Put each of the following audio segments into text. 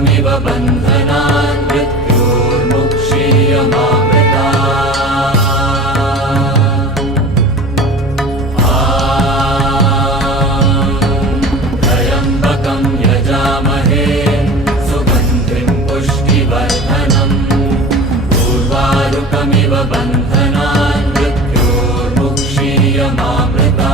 उर्वारुकमिव बन्धनान् मृत्योर्मुक्षीयमामृता त्र्यम्बकं यजामहे सुगन्धिं पुष्टिवर्धनम् उर्वारुकमिव बन्धनान् मृत्योर्मुक्षीयमामृता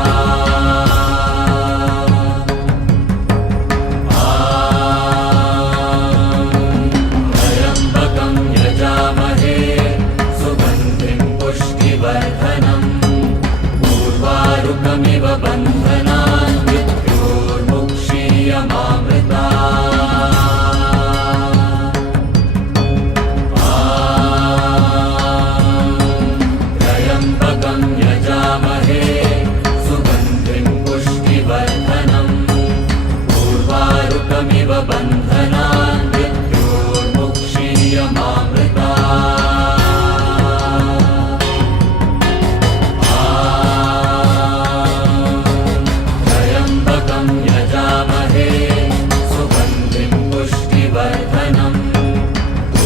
उर्वारुकमिव बन्धनान् मृत्योर्मुक्षीयमामृता त्र्यम्बकं यजामहे सुगन्धिं पुष्टिवर्धनम् उर्वारुकमिव बन्धनान् मृत्योर्मुक्षीयमामृता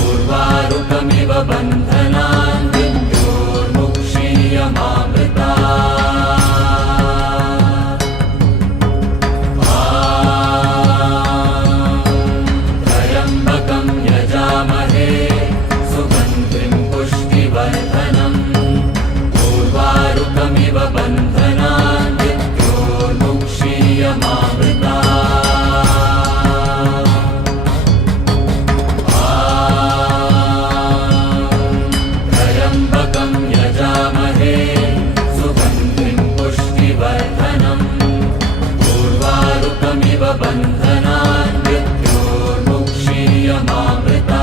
उर्वारुकमिव बन्धनान् मृत्योर्मुक्षीयमामृता त्र्यम्बकं यजामहे सुगन्धिं पुष्टिवर्धनम् उर्वारुकमिव बन्धनान् मृत्योर्मुक्षीयमामृता बन्धनान् मृत्योर्मुक्षीयमामृता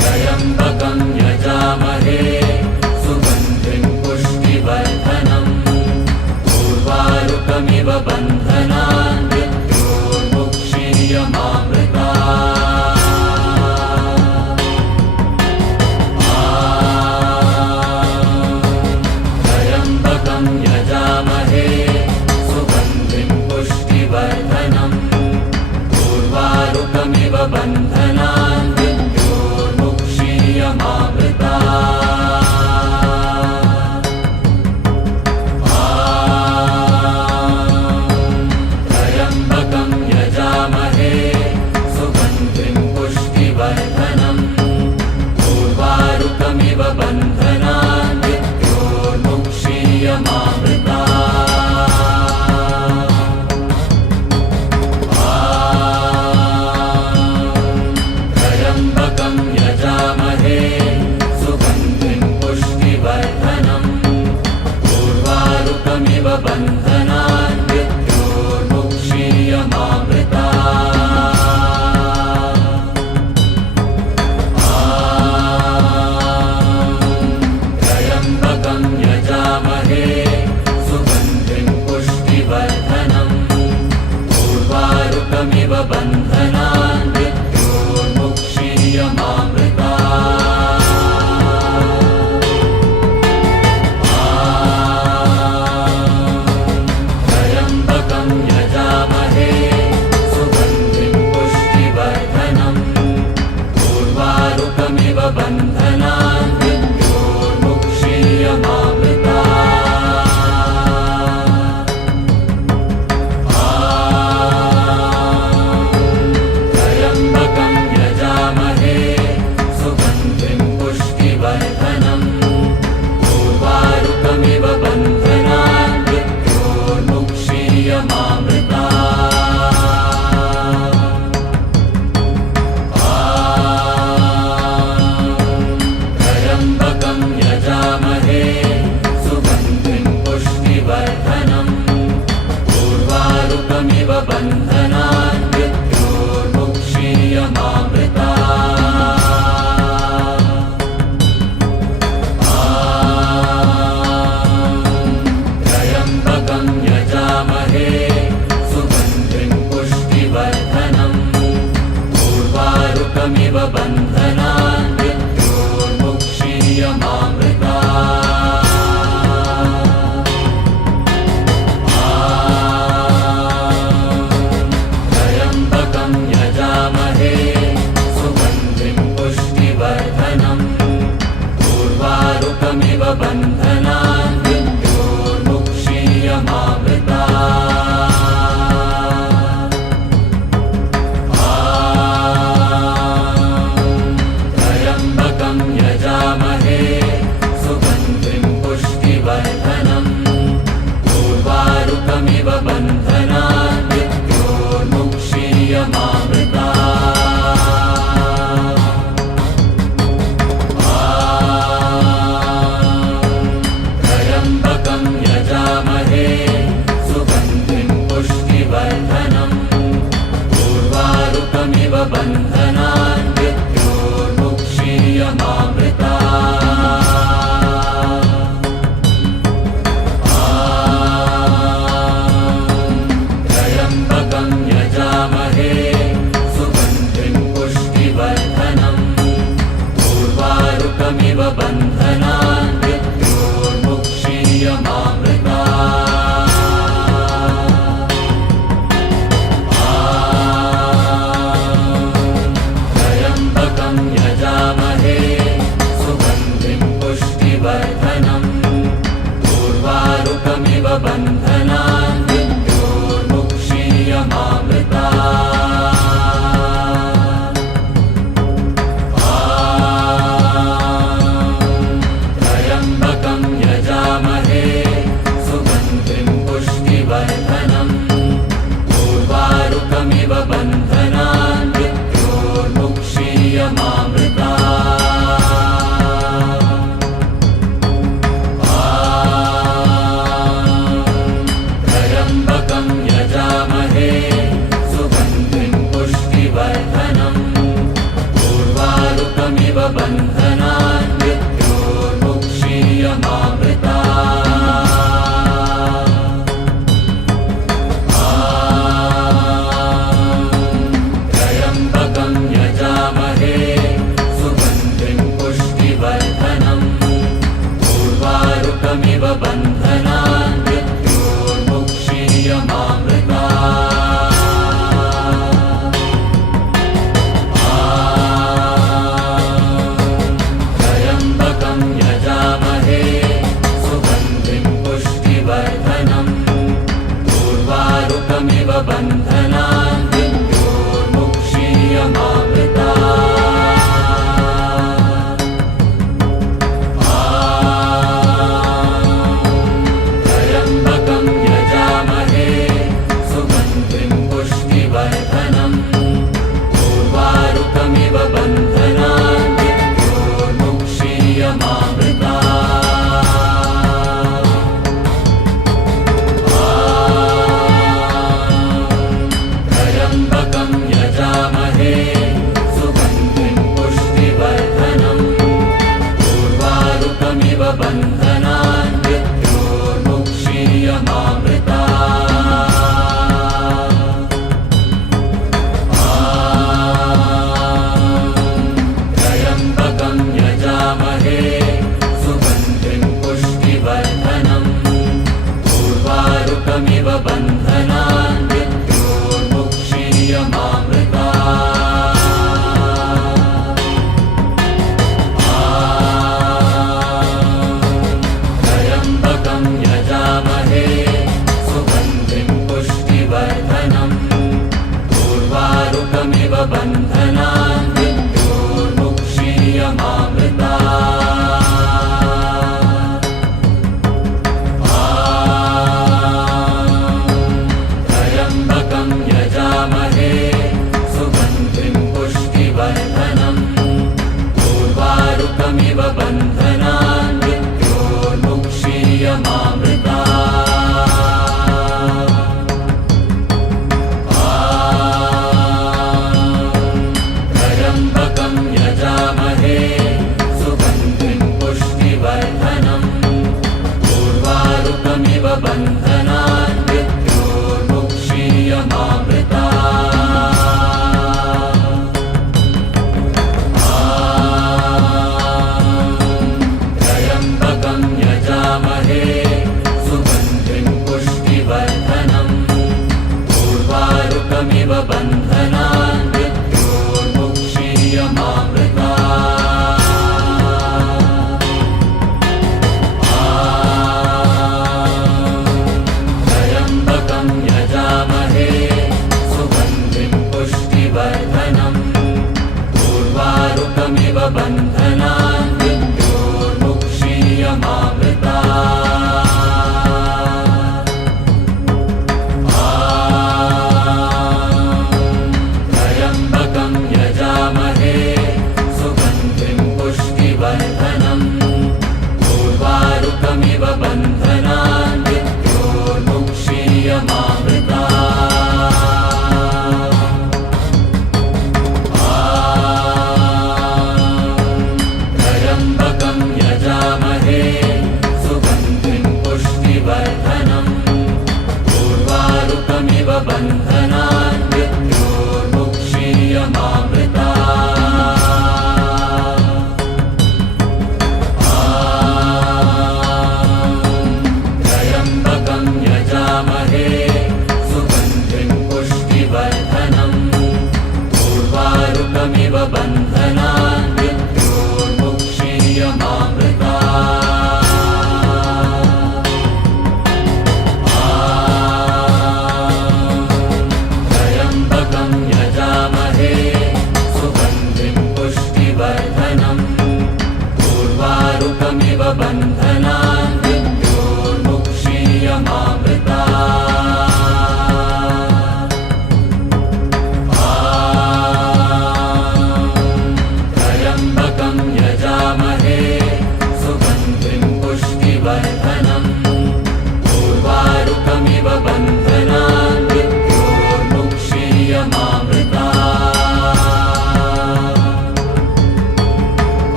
त्र्यम्बकं यजामहे सुगन्धिं पुष्टिवर्धनम् उर्वारुकमिव बन्धनान् मृत्योर्मुक्षीयमामृता यजामहे सुगन्धिं पुष्टिवर्धनम् उर्वारुकमिव बन्धनान् मृत्योर्मुक्षीयमामृता त्र्यम्बकं यजामहे सुगन्धिं पुष्टिवर्धनम् उर्वारुकमिव बन्धनान् मृत्योर्मुक्षीयमामृता त्र्यम्बकं यजामहे सुगन्धिं पुष्टिवर्धनम् उर्वारुकमिव बन्धनान् मृत्योर्मुक्षीयमामृता त्र्यम्बकं यजामहे सुगन्धिं पुष्टिवर्धनम् उर्वारुकमिव बन्धनान् मृत्योर्मुक्षीयमामृता मुक्षीयमामृता त्र्यम्बकं यजामहे सुगन्धिं पुष्टिवर्धनम् उर्वारुकमिव बन्धनान् मृत्योर्मुक्षीयमामृता त्र्यम्बकं यजामहे सुगन्धिं पुष्टिवर्धनम् उर्वारुकमिव बन्धनान् मृत्योर्मुक्षीयमामृता त्र्यम्बकं यजामहे सुगन्धिं पुष्टिवर्धनम् उर्वारुकमिव बन्धनान् मृत्योर्मुक्षीयमामृता त्र्यम्बकं यजामहे सुगन्धिं पुष्टिवर्धनम् उर्वारुकमिव बन्धनान् मृत्योर्मुक्षीयमामृता त्र्यम्बकं यजामहे सुगन्धिं पुष्टिवर्धनम् उर्वारुकमिव बन्धनान् मृत्योर्मुक्षीयमामृता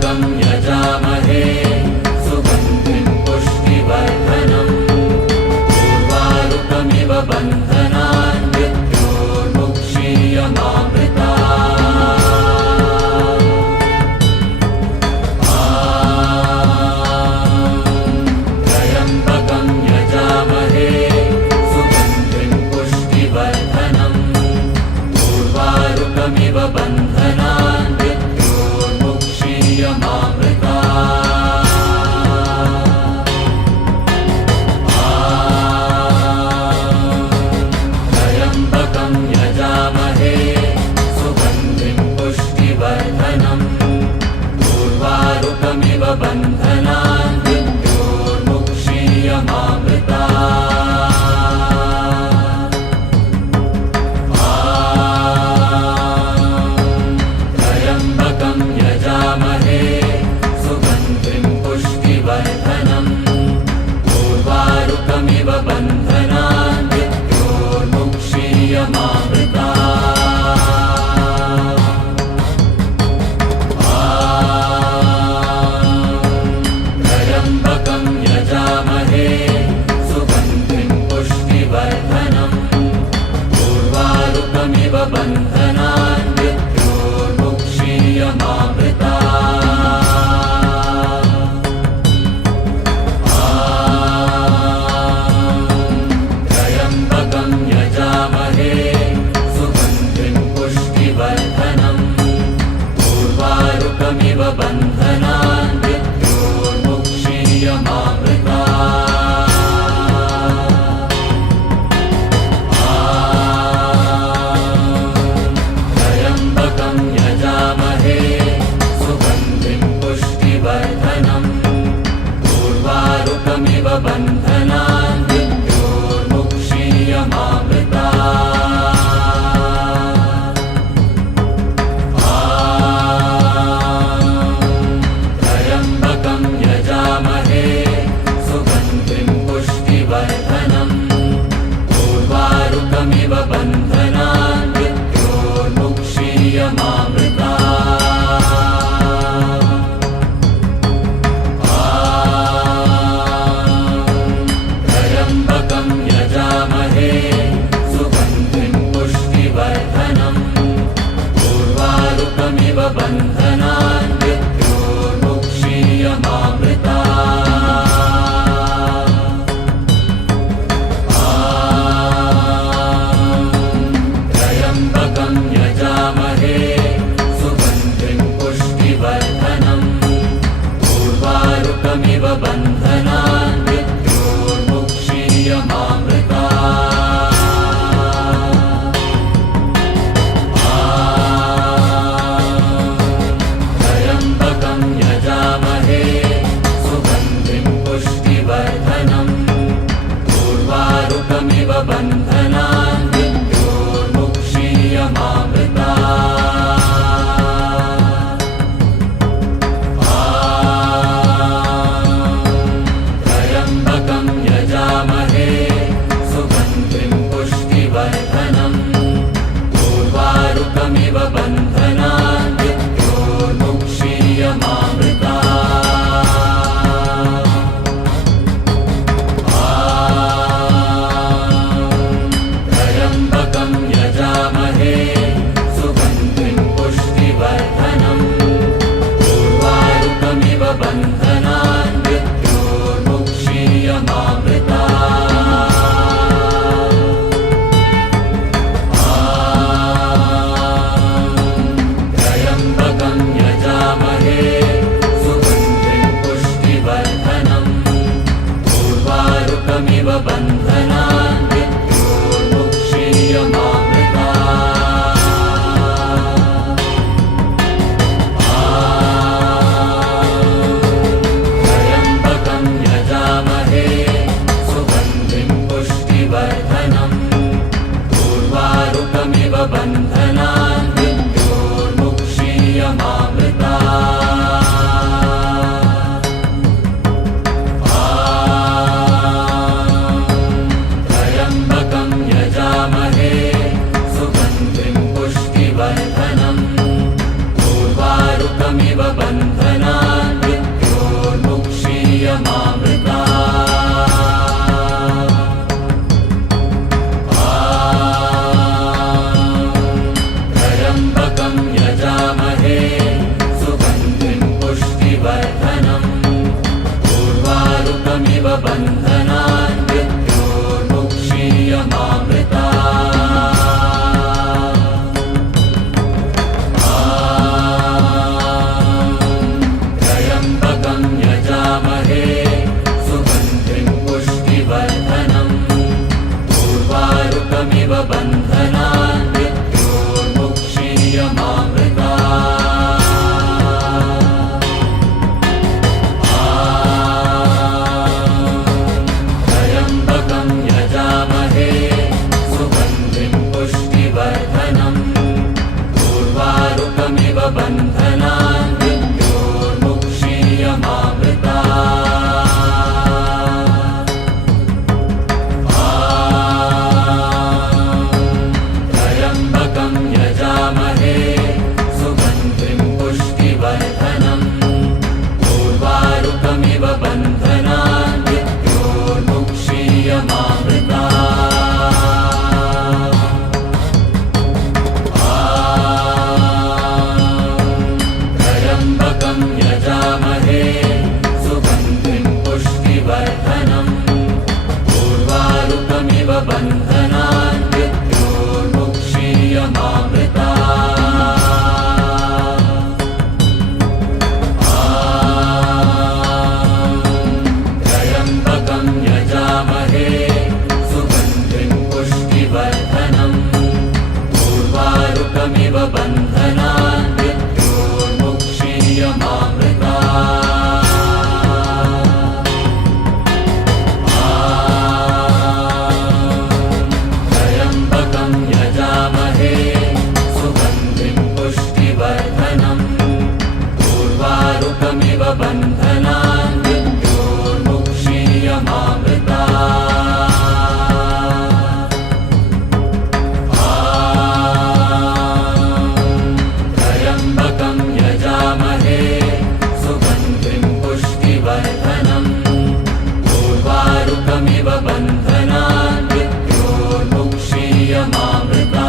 त्र्यम्बकं यजामहे सुगन्धिं पुष्टिवर्धनम् उर्वारुकमिव बन्धनान् मृत्योर्मुक्षीयमामृतात् त्र्यम्बकं यजामहे सुगन्धिं पुष्टिवर्धनम् उर्वारुकमिव बन्धनान् त्र्यम्बकं यजामहे सुगन्धिं पुष्टिवर्धनम् उर्वारुकमिव बन्धनान् मृत्योर्मुक्षीयमामृतात् त्र्यम्बकं यजामहे सुगन्धिं पुष्टिवर्धनम् उर्वारुकमिव बन्धनान् त्र्यम्बकं यजामहे सुगन्धिं पुष्टिवर्धनम् उर्वारुकमिव बन्धनान् त्र्यम्बकं यजामहे सुगन्धिं पुष्टिवर्धनम् उर्वारुकमिव बन्धनान् त्र्यम्बकं यजामहे सुगन्धिं पुष्टिवर्धनम् उर्वारुकमिव बन्धनान् त्र्यम्बकं यजामहे सुगन्धिं पुष्टिवर्धनम् उर्वारुकमिव बन्धनान् त्र्यम्बकं यजामहे सुगन्धिं पुष्टिवर्धनम् उर्वारुकमिव बन्धनान् त्र्यम्बकं यजामहे सुगन्धिं पुष्टिवर्धनम् उर्वारुकमिव बन्धनान् त्र्यम्बकं यजामहे सुगन्धिं पुष्टिवर्धनम् उर्वारुकमिव बन्धनान् त्र्यम्बकं यजामहे सुगन्धिं पुष्टिवर्धनम् उर्वारुकमिव बन्धनान् त्र्यम्बकं यजामहे सुगन्धिं पुष्टिवर्धनम् उर्वारुकमिव बन्धनान् त्र्यम्बकं यजामहे सुगन्धिं पुष्टिवर्धनम् उर्वारुकमिव बन्धनान् पुष्टिवर्धनम् उर्वारुकमिव बन्धनान् मृत्योर्मुक्षीयमामृता त्र्यम्बकं यजामहे सुगन्धिं पुष्टिवर्धनम् उर्वारुकमिव बन्धनान् मृत्योर्मुक्षीयमामृता त्र्यम्बकं यजामहे सुगन्धिं पुष्टिवर्धनम् उर्वारुकमिव बन्धनान् मृत्योर्मुक्षीयमामृता त्र्यम्बकं यजामहे सुगन्धिं पुष्टिवर्धनम् उर्वारुकमिव बन्धनान् मृत्योर्मुक्षीयमामृता त्र्यम्बकं यजामहे सुगन्धिं पुष्टिवर्धनम् उर्वारुकमिव बन्धनान् मृत्योर्मुक्षीयमामृता त्र्यम्बकं यजामहे सुगन्धिं पुष्टिवर्धनम् उर्वारुकमिव बन्धनान् मृत्योर्मुक्षीयमामृता त्र्यम्बकं यजामहे सुगन्धिं पुष्टिवर्धनम् उर्वारुकमिव बन्धनान् मृत्योर्मुक्षीयमामृता त्र्यम्बकं यजामहे सुगन्धिं पुष्टिवर्धनम् उर्वारुकमिव बन्धनान् मृत्योर्मुक्षीयमामृता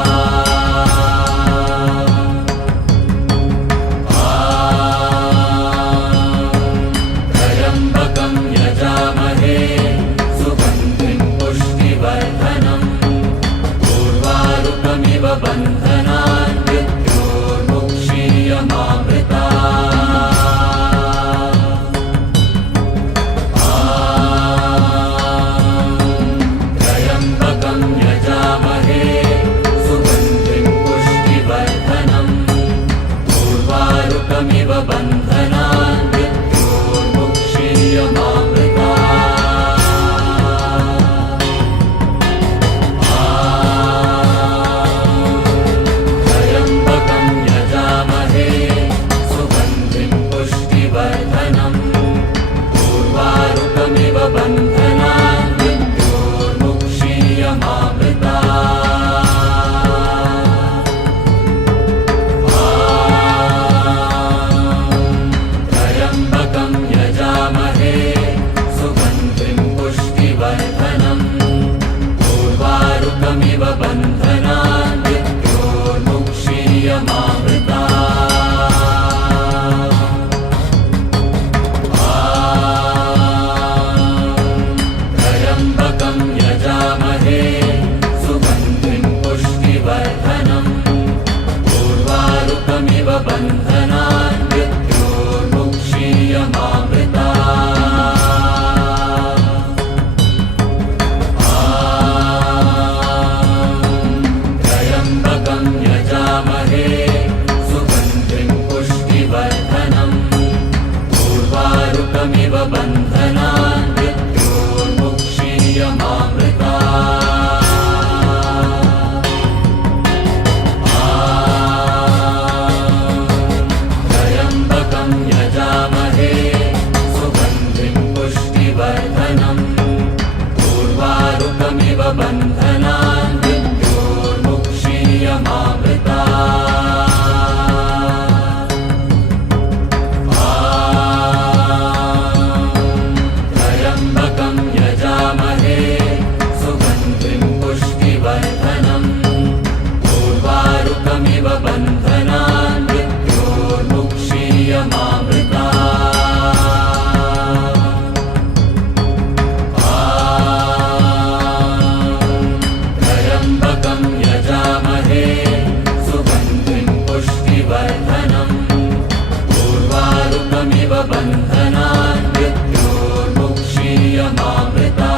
उर्वारुकमिव बन्धनान् मृत्योर्मुक्षीयमामृता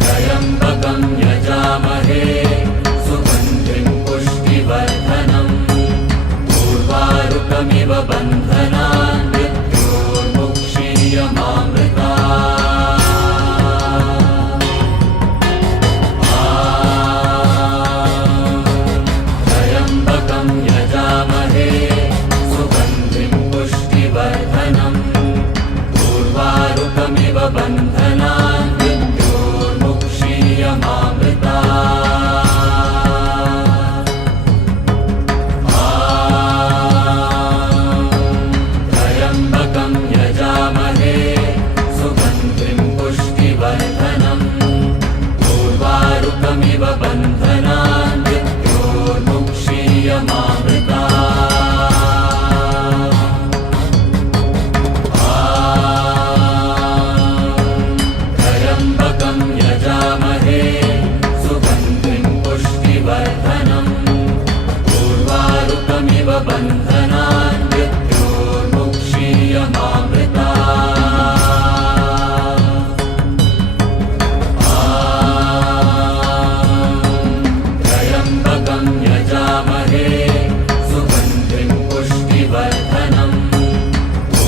त्र्यम्बकं यजामहे सुगन्धिं पुष्टिवर्धनम् उर्वारुकमिव बन्धनान् मृत्योर्मुक्षीयमामृता बन्धनान् मृत्योर्मुक्षीयमामृता त्र्यम्बकं यजामहे सुगन्धिं पुष्टिवर्धनम् उर्वारुकमिव बन्धनान् मृत्योर्मुक्षीयमामृता बन्धनान् मृत्योर्मुक्षीयमामृता त्र्यम्बकं यजामहे सुगन्धिं पुष्टिवर्धनम्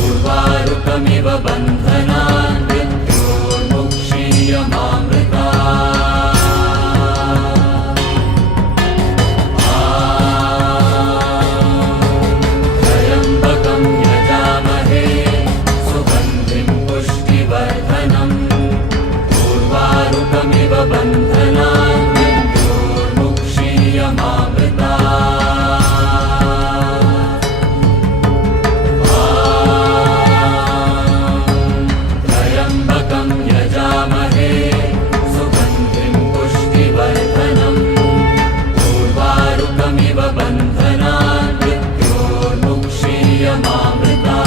उर्वारुकमिव बन्धनान् मृत्योर्मुक्षीयमामृता बन्धनान् मृत्योर्मुक्षीयमामृता त्र्यम्बकं यजामहे सुगन्धिं पुष्टिवर्धनम् उर्वारुकमिव बन्धनान् मृत्योर्मुक्षीयमामृता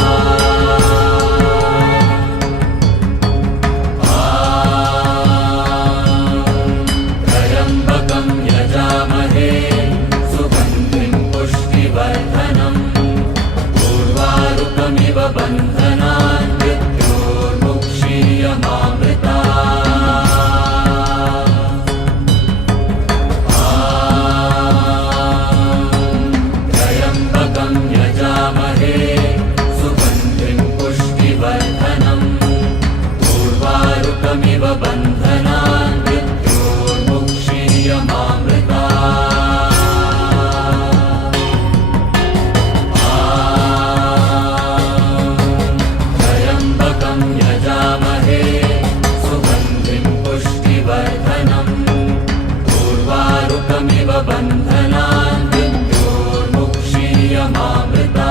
बन्धनान् मृत्योर्मुक्षीयमामृता त्र्यम्बकं यजामहे सुगन्धिं पुष्टिवर्धनम् उर्वारुकमिव बन्धनान् मृत्योर्मुक्षीयमामृता बन्धनान् मृत्योर्मुक्षीयमामृता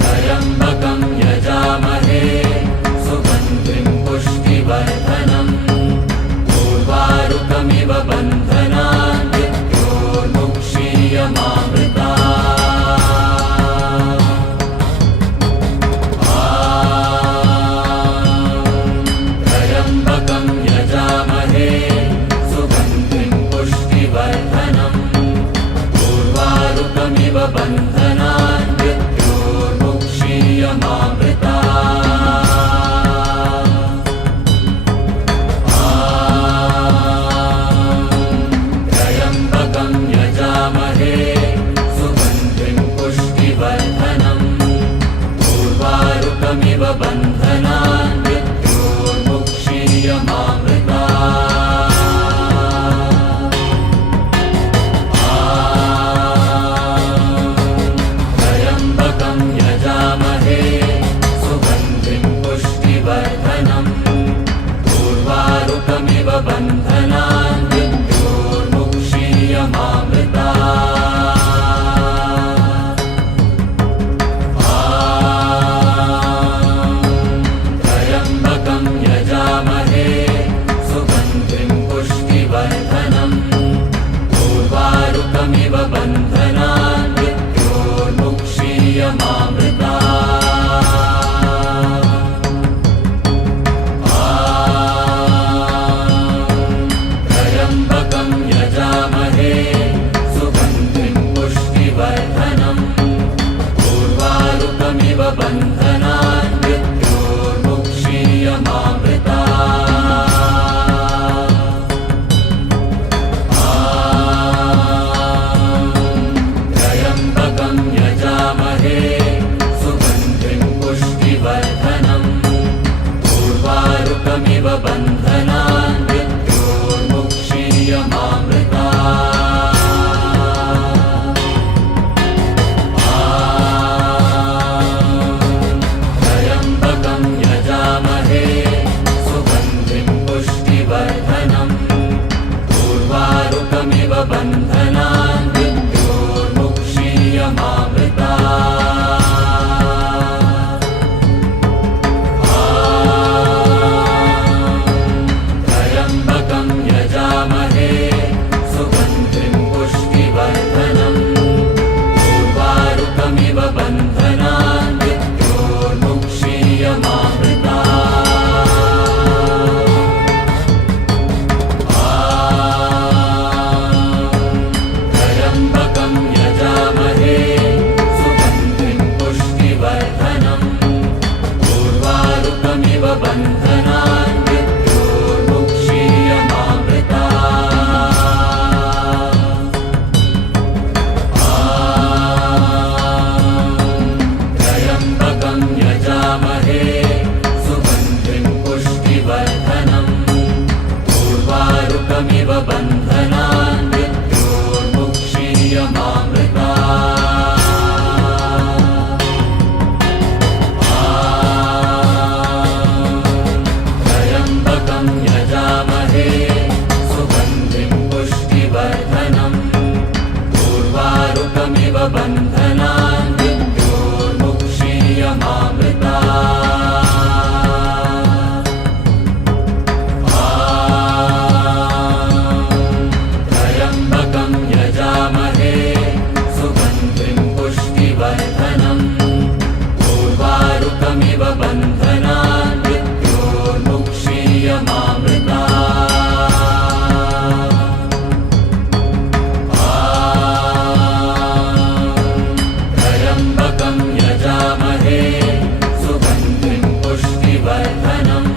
त्र्यम्बकं यजामहे सुगन्धिं पुष्टिवर्धनम् उर्वारुकमिव बन्धनान् मृत्योर्मुक्षीयमामृता बन्धनान् मृत्योर्मुक्षीयमामृता त्र्यम्बकं यजामहे सुगन्धिं पुष्टिवर्धनम् उर्वारुकमिव बन्धनान् मृत्योर्मुक्षीयमामृता बन्धनान् मृत्योर्मुक्षीयमामृता त्र्यम्बकं यजामहे सुगन्धिं पुष्टिवर्धनम् उर्वारुकमिव बन्धनान् मृत्योर्मुक्षीयमामृता उर्वारुकमिव बन्धनान् मृत्योर्मुक्षीयमामृता त्र्यम्बकं यजामहे सुगन्धिं पुष्टिवर्धनम् उर्वारुकमिव बन्धनान् मृत्योर्मुक्षीयमामृता त्र्यम्बकं यजामहे सुगन्धिं पुष्टिवर्धनम् उर्वारुकमिव बन्धनान् मृत्योर्मुक्षीयमामृता त्र्यम्बकं यजामहे सुगन्धिं पुष्टिवर्धनम् उर्वारुकमिव बन्धनान् मृत्योर्मुक्षीयमामृता त्र्यम्बकं यजामहे सुगन्धिं पुष्टिवर्धनम् उर्वारुकमिव बन्धनान् मृत्योर्मुक्षीयमामृता त्र्यम्बकं यजामहे सुगन्धिं पुष्टिवर्धनम् उर्वारुकमिव बन्धनान् मृत्योर्मुक्षीयमामृता त्र्यम्बकं यजामहे सुगन्धिं पुष्टिवर्धनम् उर्वारुकमिव बन्धनान् मृत्योर्मुक्षीयमामृता त्र्यम्बकं यजामहे सुगन्धिं पुष्टिवर्धनम्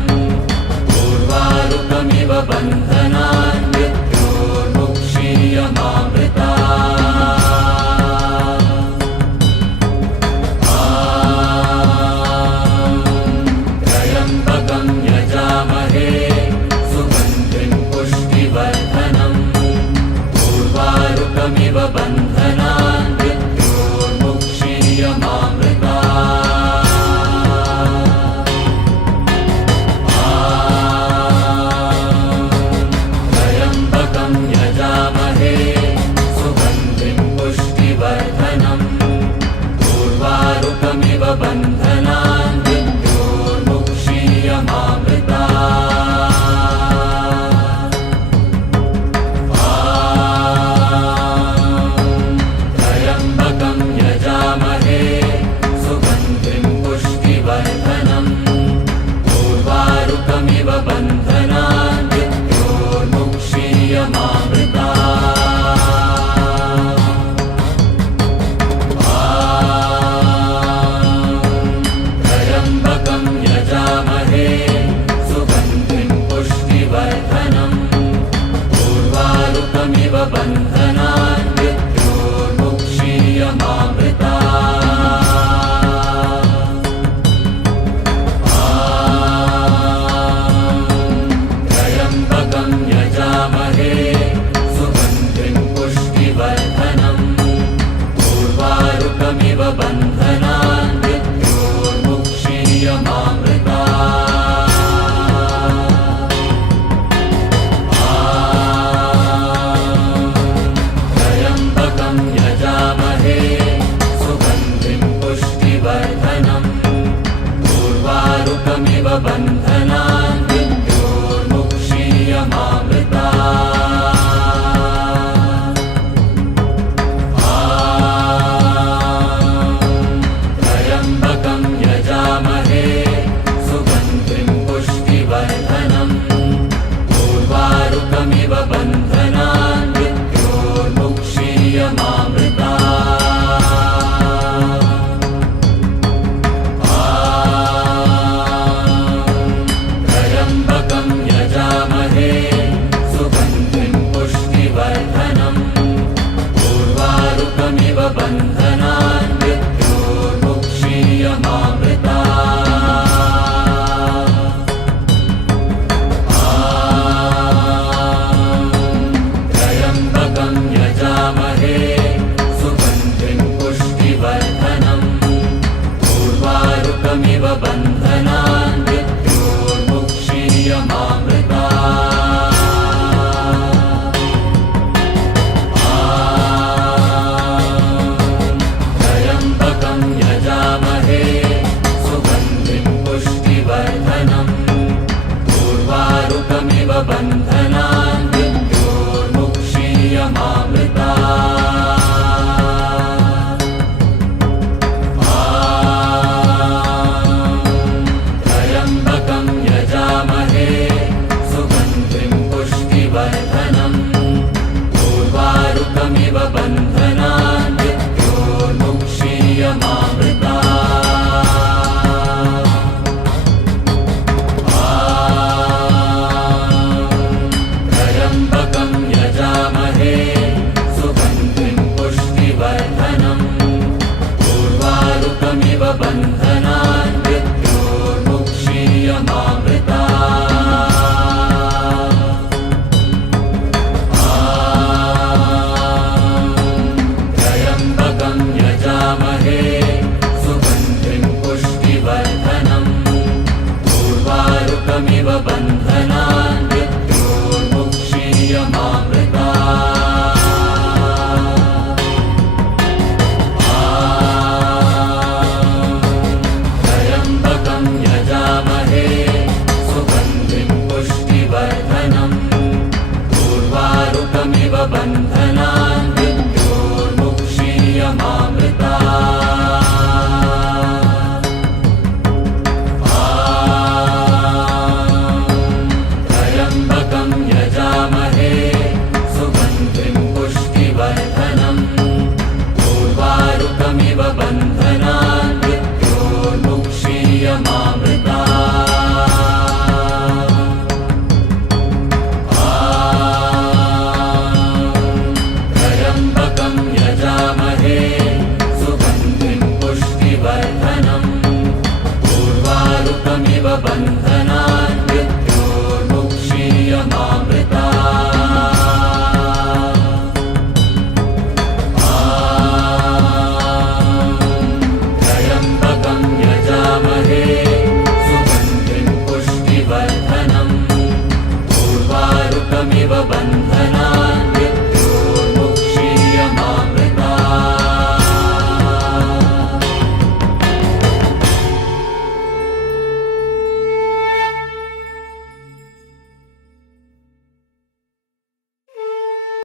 उर्वारुकमिव बन्धनान् मृत्योर्मुक्षीयमामृता त्र्यम्बकं यजामहे सुगन्धिं पुष्टिवर्धनम् उर्वारुकमिव बन्धनान् मृत्योर्मुक्षीयमामृता सुखमिव बन्धनान्